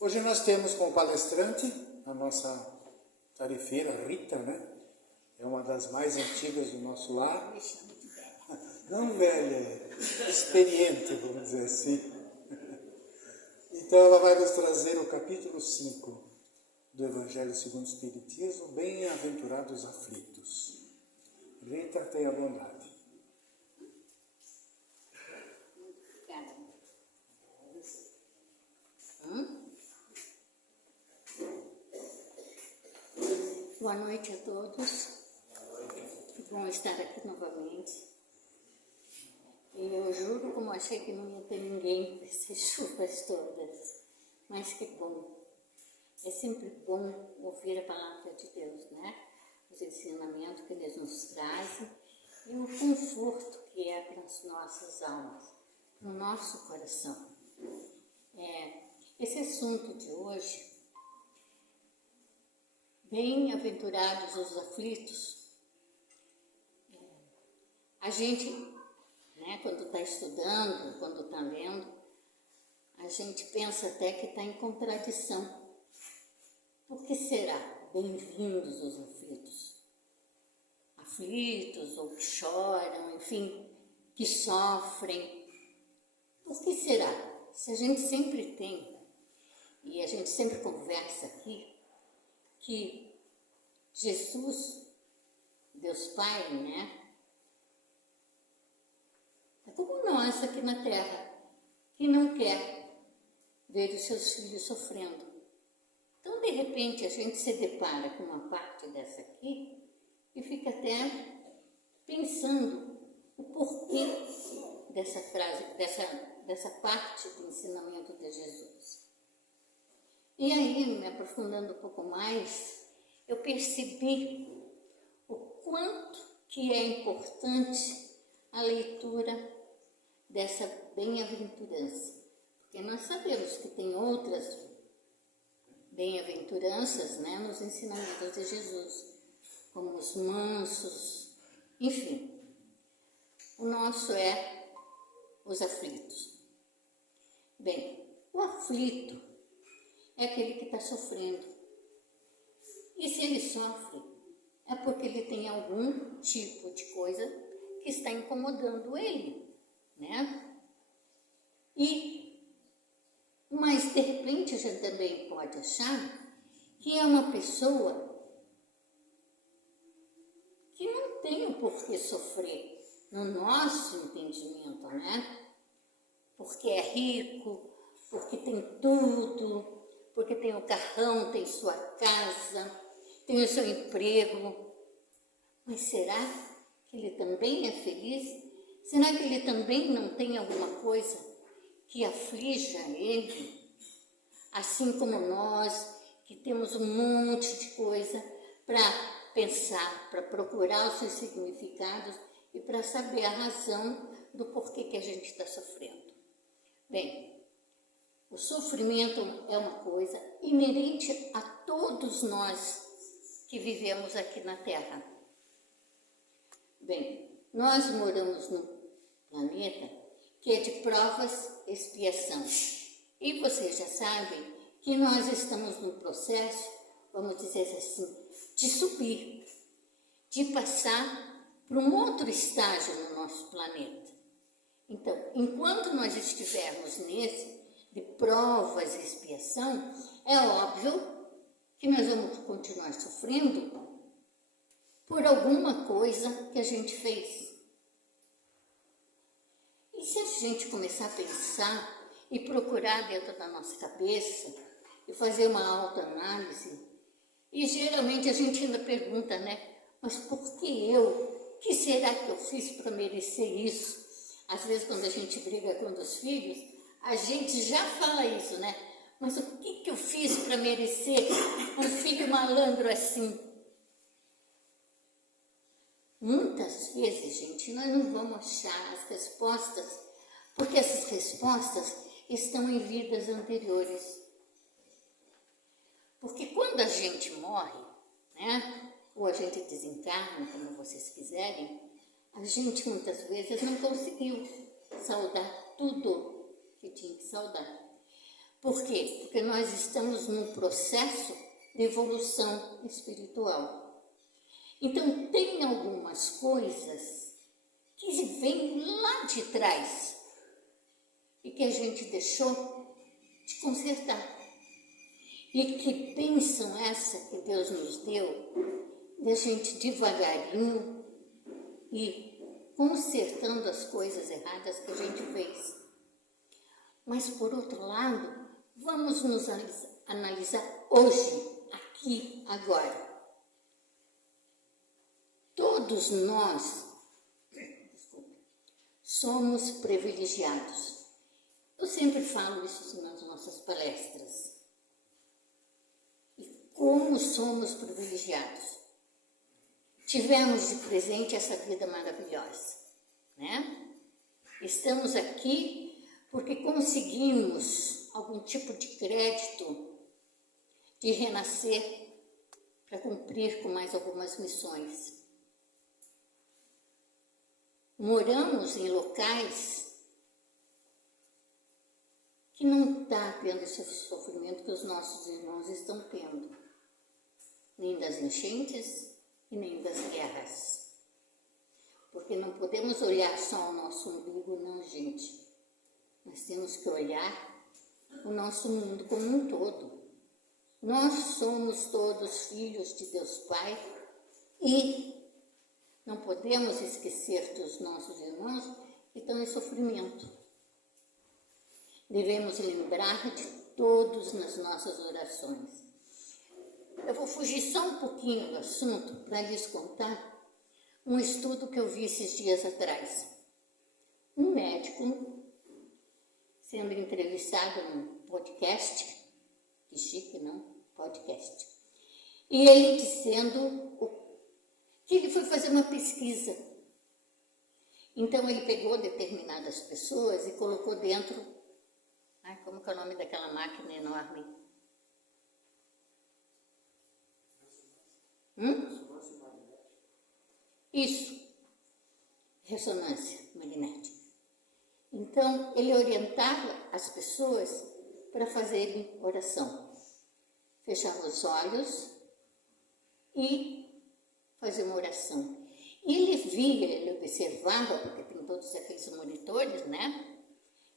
Hoje nós temos como palestrante a nossa tarefeira Rita, né? É uma das mais antigas do nosso lar. Me chamo de velha. Não velha, experiente, vamos dizer assim. Então ela vai nos trazer o capítulo 5 do Evangelho segundo o Espiritismo, Bem-aventurados aflitos. Rita, tenha bondade. Obrigada. Boa noite a todos. Que bom estar aqui novamente. E eu juro como achei que não ia ter ninguém essas chuvas todas. Mas que bom. É sempre bom ouvir a palavra de Deus, né? Os ensinamentos que Ele nos traz e o conforto que é para as nossas almas, para o nosso coração. Esse assunto de hoje, bem-aventurados os aflitos, a gente, né, quando está estudando, quando está lendo, a gente pensa até que está em contradição. Por que será? Bem-vindos os aflitos. Aflitos ou que choram, enfim, que sofrem. Por que será? Se a gente sempre tem, e a gente sempre conversa aqui, que Jesus, Deus Pai, né? É como nós aqui na Terra, que não quer ver os seus filhos sofrendo. Então, de repente, a gente se depara com uma parte dessa aqui e fica até pensando o porquê dessa frase, dessa parte do ensinamento de Jesus. E aí, me aprofundando um pouco mais, eu percebi o quanto que é importante a leitura dessa bem-aventurança. Porque nós sabemos que tem outras bem-aventuranças, né, nos ensinamentos de Jesus, como os mansos, enfim. O nosso é os aflitos. Bem, o aflito é aquele que está sofrendo. E se ele sofre, é porque ele tem algum tipo de coisa que está incomodando ele, né? Mas de repente a gente também pode achar que é uma pessoa que não tem o porquê sofrer, no nosso entendimento, né? Porque é rico, porque tem tudo, porque tem o carrão, tem sua casa, tem o seu emprego. Mas será que ele também é feliz? Será que ele também não tem alguma coisa que aflija ele? Assim como nós, que temos um monte de coisa para pensar, para procurar os seus significados e para saber a razão do porquê que a gente está sofrendo. Bem, o sofrimento é uma coisa inerente a todos nós que vivemos aqui na Terra. Bem, nós moramos num planeta que é de provas e expiação. E vocês já sabem que nós estamos num processo, vamos dizer assim, de subir, de passar para um outro estágio no nosso planeta. Então, enquanto nós estivermos nesse de provas e expiação, é óbvio que nós vamos continuar sofrendo por alguma coisa que a gente fez. E se a gente começar a pensar e procurar dentro da nossa cabeça e fazer uma autoanálise, e geralmente a gente ainda pergunta, né? Mas por que eu? O que será que eu fiz para merecer isso? Às vezes, quando a gente briga com os filhos, a gente já fala isso, né? Mas o que eu fiz para merecer um filho malandro assim? Muitas vezes, gente, nós não vamos achar as respostas, porque essas respostas estão em vidas anteriores. Porque quando a gente morre, né, ou a gente desencarna, como vocês quiserem, a gente muitas vezes não conseguiu saudar tudo que tinha que saudar. Por quê? Porque nós estamos num processo de evolução espiritual. Então, tem algumas coisas que vêm lá de trás e que a gente deixou de consertar. E que bênção essa que Deus nos deu, de a gente devagarinho ir consertando as coisas erradas que a gente fez. Mas, por outro lado, vamos nos analisar hoje, aqui, agora. Todos nós somos privilegiados. Eu sempre falo isso nas nossas palestras. E como somos privilegiados. Tivemos de presente essa vida maravilhosa, né? Estamos aqui porque conseguimos algum tipo de crédito de renascer para cumprir com mais algumas missões. Moramos em locais que não está tendo esse sofrimento que os nossos irmãos estão tendo, nem das enchentes e nem das guerras. Porque não podemos olhar só o nosso umbigo, não, gente. Nós temos que olhar o nosso mundo como um todo. Nós somos todos filhos de Deus Pai e não podemos esquecer dos nossos irmãos que estão em sofrimento. Devemos lembrar de todos nas nossas orações. Eu vou fugir só um pouquinho do assunto para lhes contar um estudo que eu vi esses dias atrás. Um médico sendo entrevistado num podcast, que chique, não? Podcast. E ele dizendo que ele foi fazer uma pesquisa. Então ele pegou determinadas pessoas e colocou dentro, como que é o nome daquela máquina enorme? Isso, ressonância magnética. Então ele orientava as pessoas para fazerem oração. Fechar os olhos e fazer uma oração. E ele via, ele observava, porque tem todos aqueles monitores, né?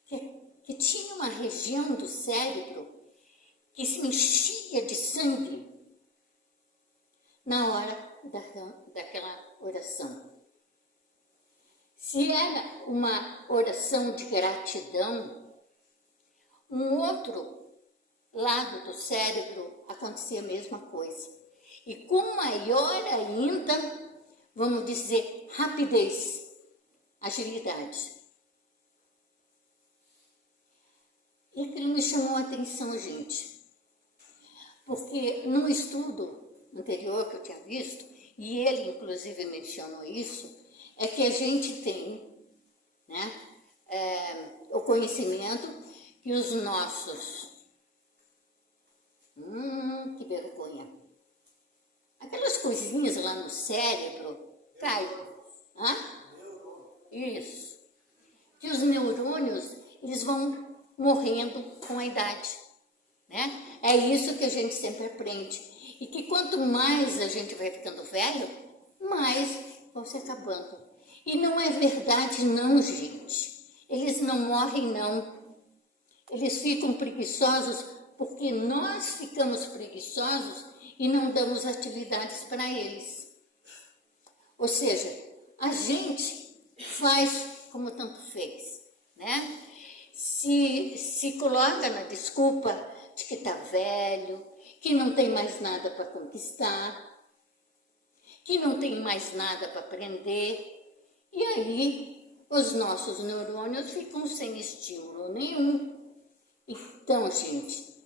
Que tinha uma região do cérebro que se enchia de sangue na hora daquela oração. Se era uma oração de gratidão, um outro lado do cérebro acontecia a mesma coisa. E com maior ainda, vamos dizer, rapidez, agilidade. E aquilo me chamou a atenção, gente. Porque num estudo anterior que eu tinha visto, e ele inclusive mencionou isso, é que a gente tem, né, o conhecimento que os nossos... que vergonha! Aquelas coisinhas lá no cérebro caem. Isso. Que os neurônios, eles vão morrendo com a idade, né? É isso que a gente sempre aprende. E que quanto mais a gente vai ficando velho, mais vão se acabando. E não é verdade não, gente. Eles não morrem não. Eles ficam preguiçosos porque nós ficamos preguiçosos e não damos atividades para eles. Ou seja, a gente faz como tanto fez, né? Se coloca na desculpa de que está velho, que não tem mais nada para conquistar, que não tem mais nada para aprender, e aí os nossos neurônios ficam sem estímulo nenhum. Então, gente,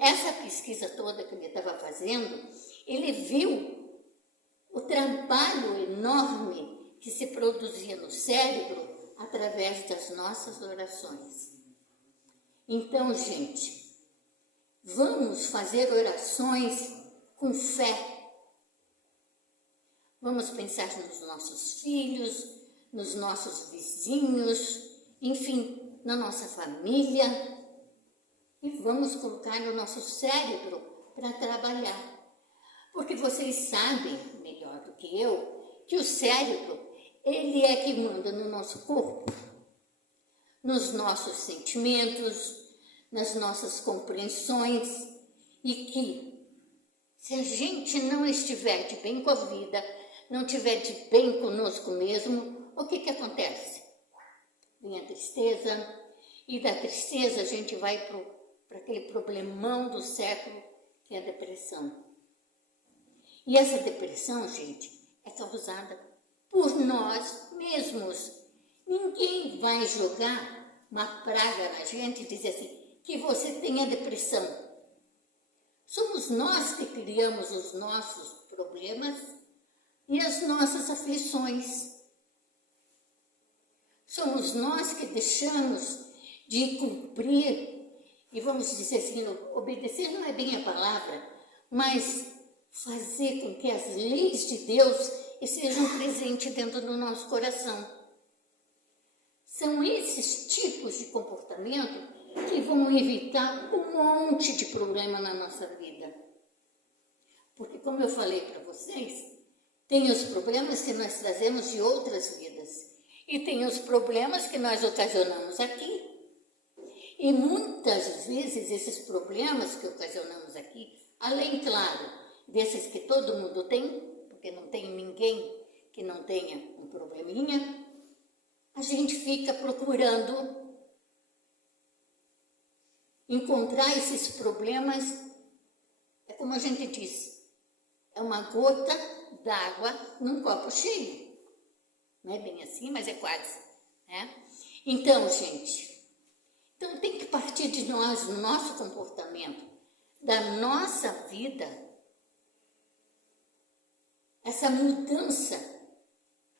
essa pesquisa toda que ele estava fazendo, ele viu o trabalho enorme que se produzia no cérebro através das nossas orações. Então, gente, vamos fazer orações com fé. Vamos pensar nos nossos filhos, nos nossos vizinhos, enfim, na nossa família. e vamos colocar o nosso cérebro para trabalhar. Porque vocês sabem, melhor do que eu, que o cérebro, ele é que manda no nosso corpo, nos nossos sentimentos, nas nossas compreensões, e que se a gente não estiver de bem com a vida, não estiver de bem conosco mesmo, o que acontece? Vem a tristeza, e da tristeza a gente vai para aquele problemão do século, que é a depressão. E essa depressão, gente, é causada por nós mesmos. Ninguém vai jogar uma praga na gente e dizer assim, que você tenha depressão. Somos nós que criamos os nossos problemas e as nossas aflições. Somos nós que deixamos de cumprir, e vamos dizer assim, obedecer não é bem a palavra, mas fazer com que as leis de Deus sejam presentes dentro do nosso coração. São esses tipos de comportamento que vão evitar um monte de problema na nossa vida. Porque, como eu falei para vocês, tem os problemas que nós trazemos de outras vidas e tem os problemas que nós ocasionamos aqui. E muitas vezes esses problemas que ocasionamos aqui, além, claro, desses que todo mundo tem, porque não tem ninguém que não tenha um probleminha, a gente fica procurando encontrar esses problemas, é como a gente diz, é uma gota d'água num copo cheio. Não é bem assim, mas é quase, né? Então, gente, tem que partir de nós, do nosso comportamento, da nossa vida, essa mudança,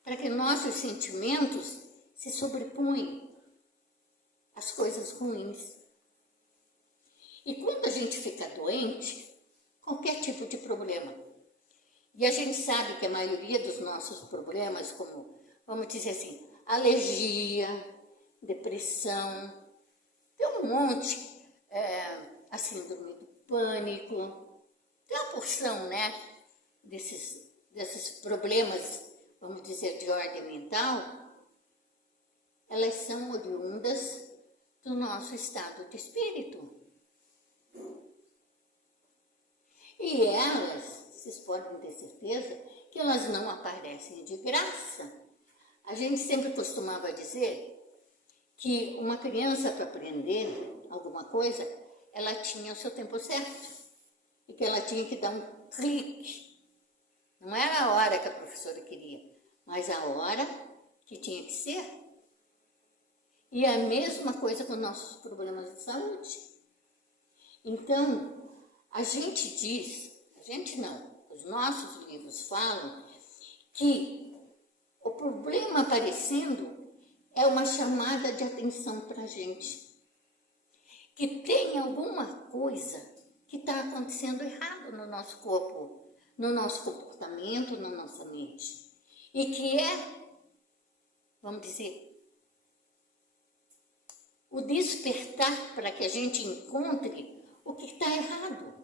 para que nossos sentimentos se sobreponham às coisas ruins. E quando a gente fica doente, qualquer tipo de problema, e a gente sabe que a maioria dos nossos problemas, como, vamos dizer assim, alergia, depressão, tem um monte, a síndrome do pânico, tem uma porção, né, desses problemas, vamos dizer, de ordem mental, elas são oriundas do nosso estado de espírito. E elas, vocês podem ter certeza, que elas não aparecem de graça. A gente sempre costumava dizer que uma criança, para aprender alguma coisa, ela tinha o seu tempo certo. E que ela tinha que dar um clique. Não era a hora que a professora queria, mas a hora que tinha que ser. E é a mesma coisa com nossos problemas de saúde. Então, a gente diz, a gente não, os nossos livros falam que o problema aparecendo é uma chamada de atenção para a gente. Que tem alguma coisa que está acontecendo errado no nosso corpo, no nosso comportamento, na nossa mente. E que é, vamos dizer, o despertar para que a gente encontre o que está errado.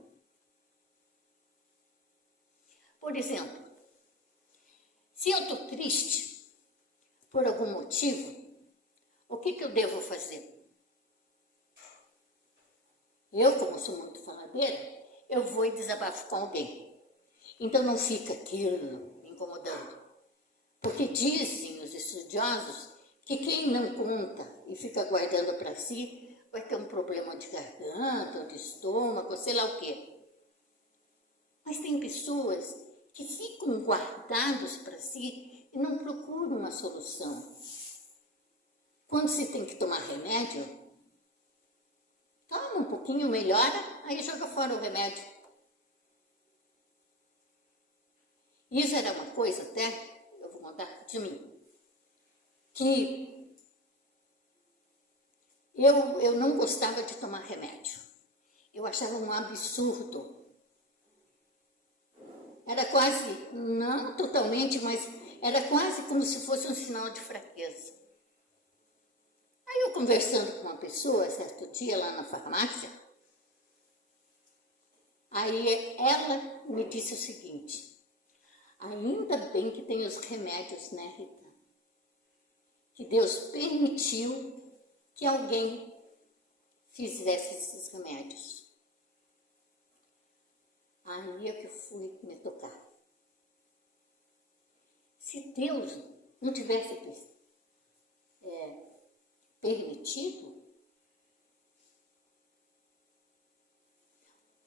Por exemplo, se eu estou triste por algum motivo, o que eu devo fazer? Eu, como sou muito faladeira, eu vou e desabafo com alguém. Então não fica aquilo me incomodando. Porque dizem os estudiosos que quem não conta e fica guardando para si vai ter um problema de garganta, de estômago, sei lá o quê. Mas tem pessoas que ficam guardados para si e não procuram uma solução. Quando se tem que tomar remédio, toma um pouquinho, melhora, aí joga fora o remédio. Isso era uma coisa até, eu vou contar de mim, que eu não gostava de tomar remédio. Eu achava um absurdo. Era quase, não totalmente, mas era quase como se fosse um sinal de fraqueza. Aí eu conversando com uma pessoa, certo dia lá na farmácia, Aí ela me disse o seguinte: ainda bem que tem os remédios, né, Rita? Que Deus permitiu que alguém fizesse esses remédios. Aí é que eu fui me tocar. Se Deus não tivesse permitido,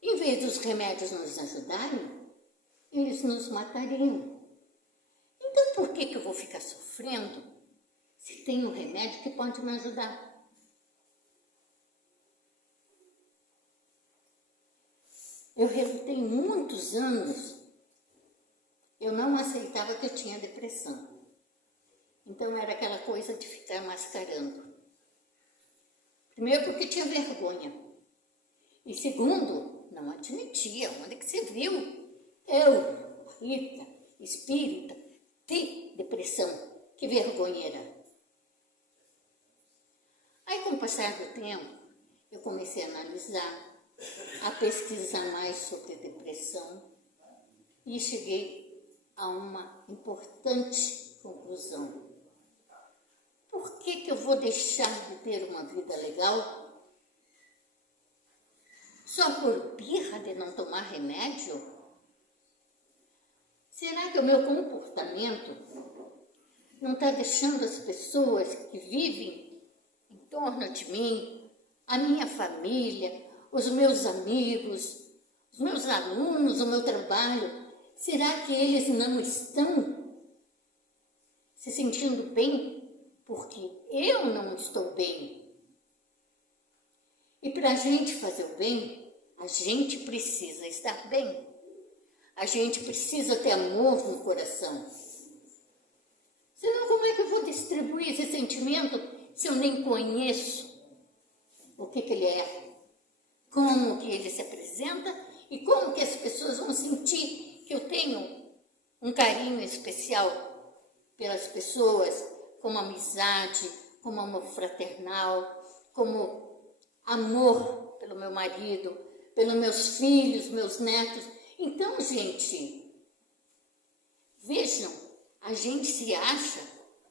em vez dos remédios nos ajudarem, eles nos matariam. Então por que eu vou ficar sofrendo se tem um remédio que pode me ajudar? Eu relutei muitos anos, eu não aceitava que eu tinha depressão. Então era aquela coisa de ficar mascarando. Primeiro porque tinha vergonha. E segundo, não admitia. Onde é que você viu? Eu, Rita, espírita, ter depressão. Que vergonha era. Aí com o passar do tempo, eu comecei a analisar, a pesquisar mais sobre depressão e cheguei a uma importante conclusão. Por que eu vou deixar de ter uma vida legal só por birra de não tomar remédio? Será que o meu comportamento não está deixando as pessoas que vivem em torno de mim, a minha família, os meus amigos, os meus alunos, o meu trabalho, será que eles não estão se sentindo bem porque eu não estou bem? E para a gente fazer o bem, a gente precisa estar bem. A gente precisa ter amor no coração. Senão, como é que eu vou distribuir esse sentimento se eu nem conheço o que ele é? Como que ele se apresenta e como que as pessoas vão sentir que eu tenho um carinho especial pelas pessoas, como amizade, como amor fraternal, como amor pelo meu marido, pelos meus filhos, meus netos. Então, gente, vejam, a gente se acha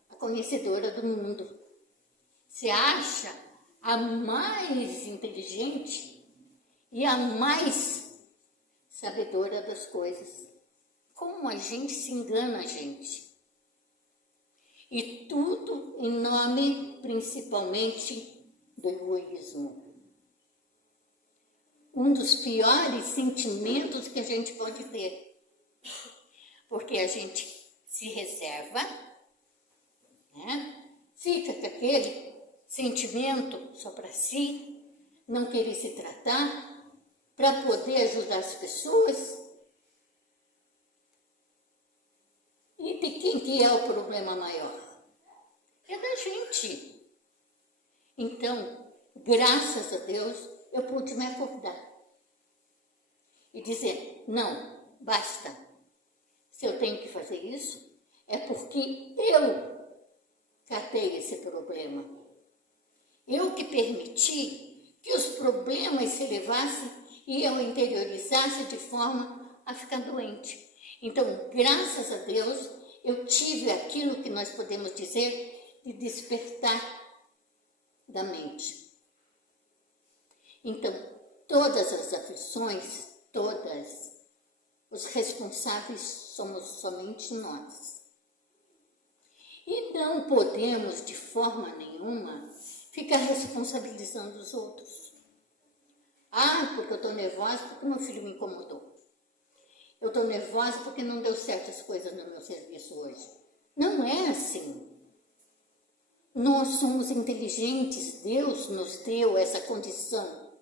a conhecedora do mundo, se acha a mais inteligente e a mais sabedora das coisas. Como a gente se engana, gente. E tudo em nome, principalmente, do egoísmo. Um dos piores sentimentos que a gente pode ter. Porque a gente se reserva, né? Fica com aquele sentimento só para si, não querer se tratar, para poder ajudar as pessoas. E de quem que é o problema maior? É da gente. Então, graças a Deus, eu pude me acordar e dizer, não, basta. Se eu tenho que fazer isso, é porque eu catei esse problema. Eu que permiti que os problemas se levassem e eu interiorizasse de forma a ficar doente. Então, graças a Deus, eu tive aquilo que nós podemos dizer de despertar da mente. Então, todas as aflições, todas, os responsáveis somos somente nós. E não podemos, de forma nenhuma, ficar responsabilizando os outros. Ah, porque eu estou nervosa porque meu filho me incomodou. Eu estou nervosa porque não deu certo as coisas no meu serviço hoje. Não é assim. Nós somos inteligentes, Deus nos deu essa condição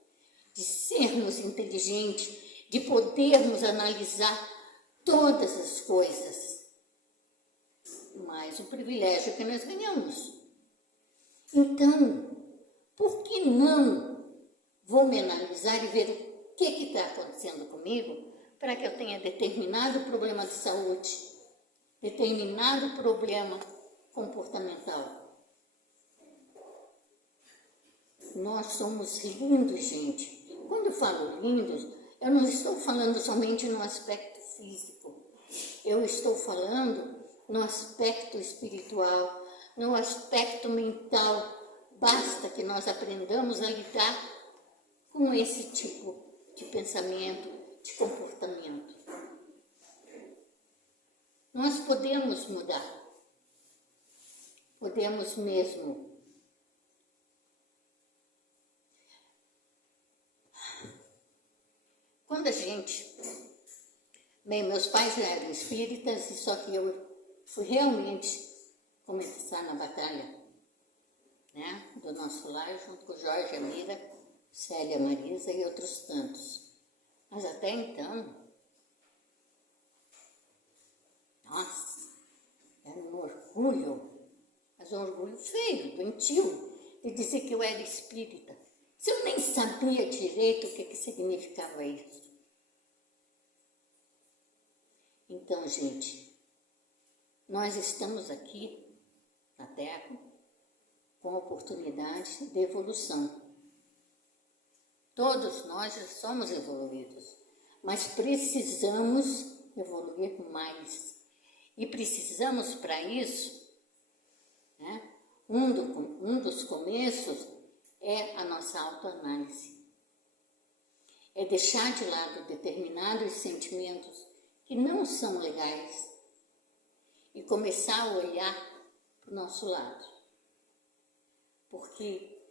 de sermos inteligentes, de podermos analisar todas as coisas. Mas o privilégio que nós ganhamos. Então, por que não vou me analisar e ver o que está acontecendo comigo para que eu tenha determinado problema de saúde, determinado problema comportamental? Nós somos lindos, gente. Quando eu falo lindos, Eu não estou falando somente no aspecto físico, eu estou falando no aspecto espiritual, no aspecto mental. Basta que nós aprendamos a lidar com esse tipo de pensamento, de comportamento. Nós podemos mudar, podemos mesmo. Quando a gente... Bem, meus pais já eram espíritas, e só que eu fui realmente começar na batalha, né, do nosso lar, junto com Jorge, Amira, Célia, Marisa e outros tantos. Mas até então, nossa, era um orgulho, mas um orgulho feio, doentio, de dizer que eu era espírita. Se eu nem sabia direito o que significava isso. Então, gente, nós estamos aqui na Terra com oportunidade de evolução. Todos nós já somos evoluídos, mas precisamos evoluir mais. E precisamos, para isso, né, um dos começos é a nossa autoanálise. É deixar de lado determinados sentimentos que não são legais e começar a olhar para o nosso lado. Porque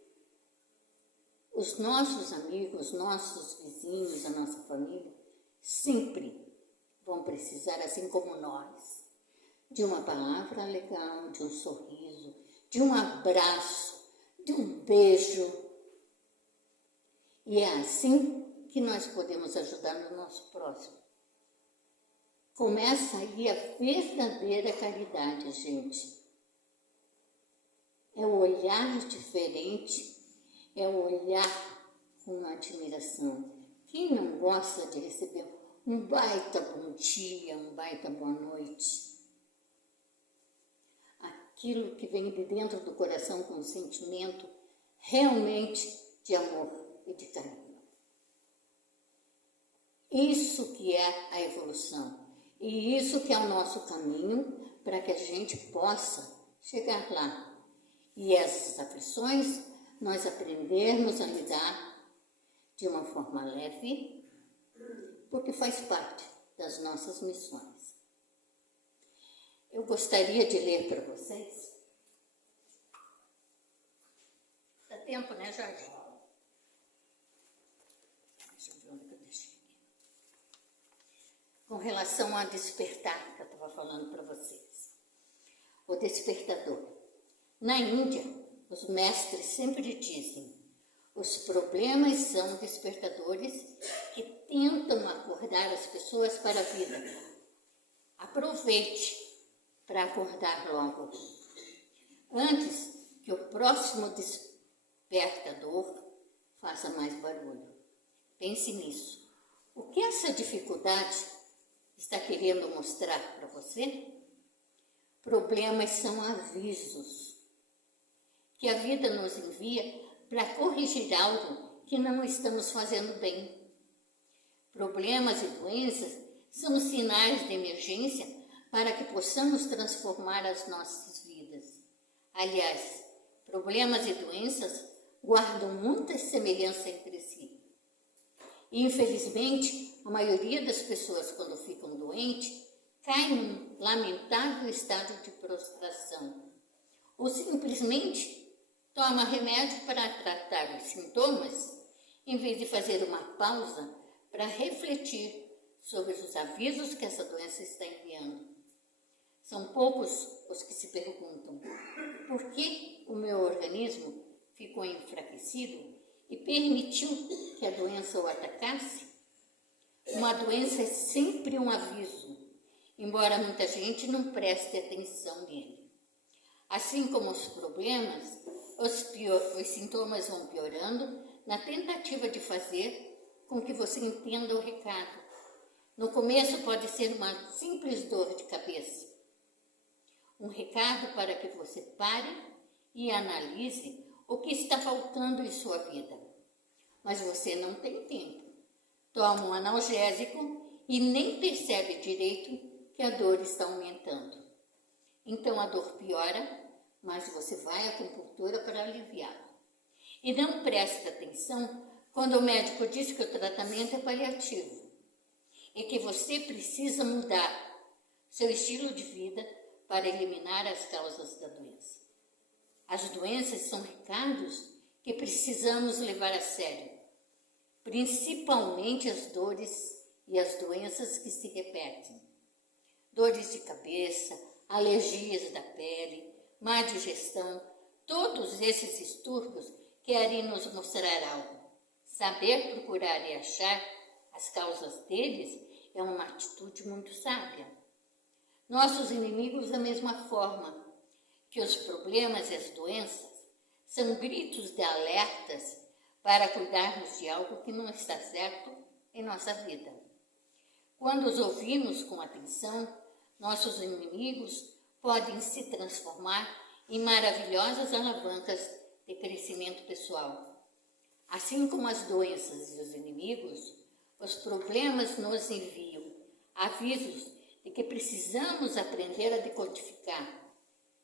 os nossos amigos, nossos vizinhos, a nossa família, sempre vão precisar, assim como nós, de uma palavra legal, de um sorriso, de um abraço, de um beijo. E é assim que nós podemos ajudar no nosso próximo. Começa aí a verdadeira caridade, gente. É o olhar diferente, é o olhar com admiração. Quem não gosta de receber um baita bom dia, um baita boa noite? Aquilo que vem de dentro do coração com um sentimento realmente de amor e de carinho. Isso que é a evolução. E isso que é o nosso caminho para que a gente possa chegar lá. E essas aflições, nós aprendermos a lidar de uma forma leve, porque faz parte das nossas missões. Eu gostaria de ler para vocês. Dá tempo, né, Jorge? Deixa eu ver onde eu deixei aqui. Com relação a despertar, que eu estava falando para vocês. O despertador. Na Índia, os mestres sempre dizem: os problemas são despertadores que tentam acordar as pessoas para a vida. Aproveite para acordar logo, antes que o próximo despertador faça mais barulho. Pense nisso. O que essa dificuldade está querendo mostrar para você? Problemas são avisos que a vida nos envia para corrigir algo que não estamos fazendo bem. Problemas e doenças são sinais de emergência para que possamos transformar as nossas vidas. Aliás, problemas e doenças guardam muita semelhança entre si. E, infelizmente, a maioria das pessoas, quando ficam doentes, cai num lamentável estado de prostração. Ou simplesmente toma remédio para tratar os sintomas, em vez de fazer uma pausa para refletir sobre os avisos que essa doença está enviando. São poucos os que se perguntam: por que o meu organismo ficou enfraquecido e permitiu que a doença o atacasse? Uma doença é sempre um aviso, embora muita gente não preste atenção nele. Assim como os problemas, os sintomas vão piorando na tentativa de fazer com que você entenda o recado. No começo pode ser uma simples dor de cabeça. Um recado para que você pare e analise o que está faltando em sua vida. Mas você não tem tempo toma um analgésico e nem percebe direito que a dor está aumentando. Então a dor piora, mas você vai à acupuntura para aliviá-la. E não presta atenção quando o médico diz que o tratamento é paliativo e que você precisa mudar seu estilo de vida para eliminar as causas da doença. As doenças são recados que precisamos levar a sério, principalmente as dores e as doenças que se repetem. Dores de cabeça, alergias da pele, má digestão, todos esses distúrbios querem nos mostrar algo. Saber procurar e achar as causas deles é uma atitude muito sábia. Nossos inimigos, da mesma forma que os problemas e as doenças, são gritos de alertas para cuidarmos de algo que não está certo em nossa vida. Quando os ouvimos com atenção, nossos inimigos podem se transformar em maravilhosas alavancas de crescimento pessoal. Assim como as doenças e os inimigos, os problemas nos enviam avisos de que precisamos aprender a decodificar.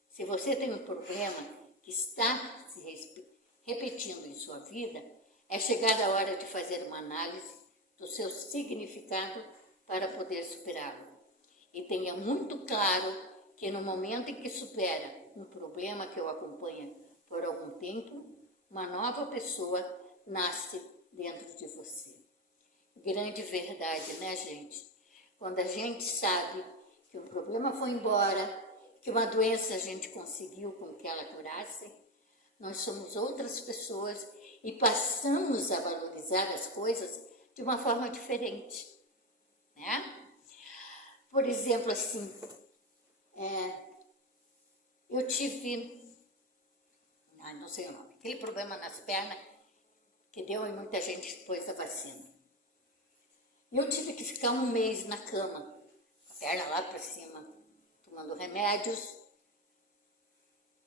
Se você tem um problema que está se repetindo em sua vida, é chegada a hora de fazer uma análise do seu significado para poder superá-lo. E tenha muito claro que no momento em que supera um problema que o acompanha por algum tempo, uma nova pessoa nasce dentro de você. Grande verdade, né, gente? Quando a gente sabe que um problema foi embora, que uma doença a gente conseguiu com que ela curasse, nós somos outras pessoas e passamos a valorizar as coisas de uma forma diferente, né? Por exemplo, assim, eu tive, não sei o nome, aquele problema nas pernas que deu em muita gente depois da vacina. Eu tive que ficar um mês na cama, perna lá para cima, tomando remédios,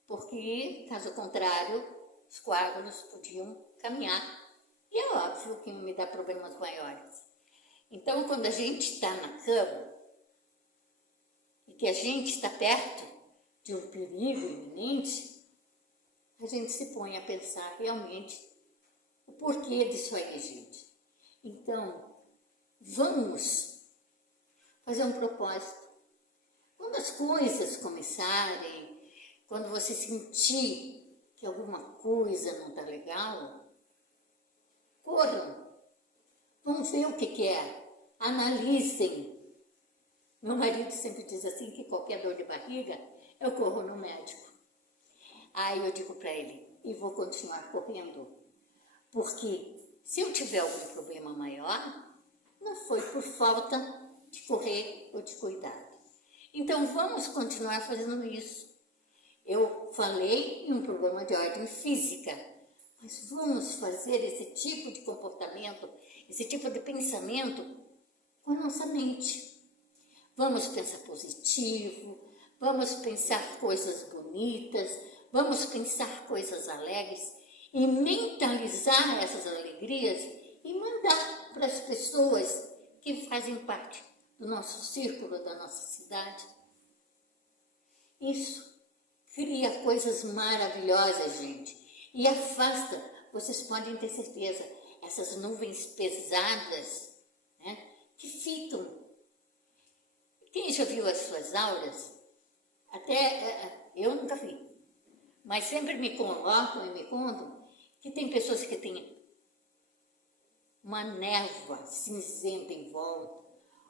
porque, caso contrário, os coágulos podiam caminhar. E é óbvio que me dá problemas maiores. Então, quando a gente está na cama, e que a gente está perto de um perigo iminente, a gente se põe a pensar realmente o porquê disso aí, gente. Então, vamos fazer um propósito. Quando as coisas começarem, quando você sentir que alguma coisa não está legal, corram. Vamos ver o que é. Analisem. Meu marido sempre diz assim que qualquer dor de barriga, eu corro no médico. Aí eu digo para ele, e vou continuar correndo. Porque se eu tiver algum problema maior, não foi por falta de correr ou de cuidado. Então vamos continuar fazendo isso. Eu falei em um problema de ordem física, mas vamos fazer esse tipo de comportamento, esse tipo de pensamento com a nossa mente. Vamos pensar positivo, vamos pensar coisas bonitas, vamos pensar coisas alegres e mentalizar essas alegrias e mandar para as pessoas que fazem parte do nosso círculo, da nossa cidade. Isso cria coisas maravilhosas, gente, e afasta, vocês podem ter certeza, essas nuvens pesadas, né, que ficam. Quem já viu as suas auras? Até eu nunca vi, mas sempre me colocam e me contam que tem pessoas que têm uma névoa cinzenta em volta,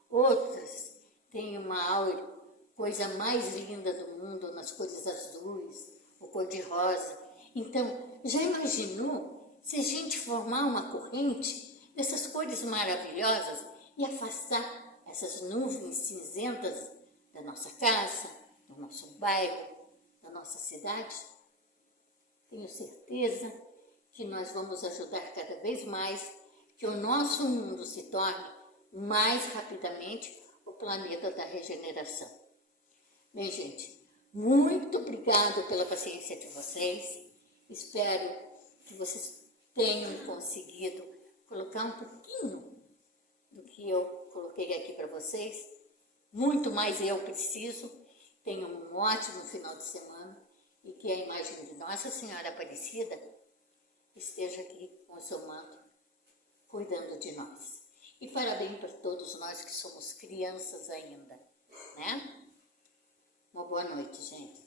outras têm uma aura, coisa mais linda do mundo, nas cores azuis, ou cor de rosa. Então, já imaginou se a gente formar uma corrente dessas cores maravilhosas e afastar essas nuvens cinzentas da nossa casa, do nosso bairro, da nossa cidade? Tenho certeza que nós vamos ajudar cada vez mais que o nosso mundo se torne mais rapidamente o planeta da regeneração. Bem, gente, muito obrigado pela paciência de vocês. Espero que vocês tenham conseguido colocar um pouquinho do que eu coloquei aqui para vocês. Muito mais eu preciso. Tenham um ótimo final de semana e que a imagem de Nossa Senhora Aparecida esteja aqui com o seu manto, cuidando de nós. E parabéns para todos nós que somos crianças ainda, né? Uma boa noite, gente.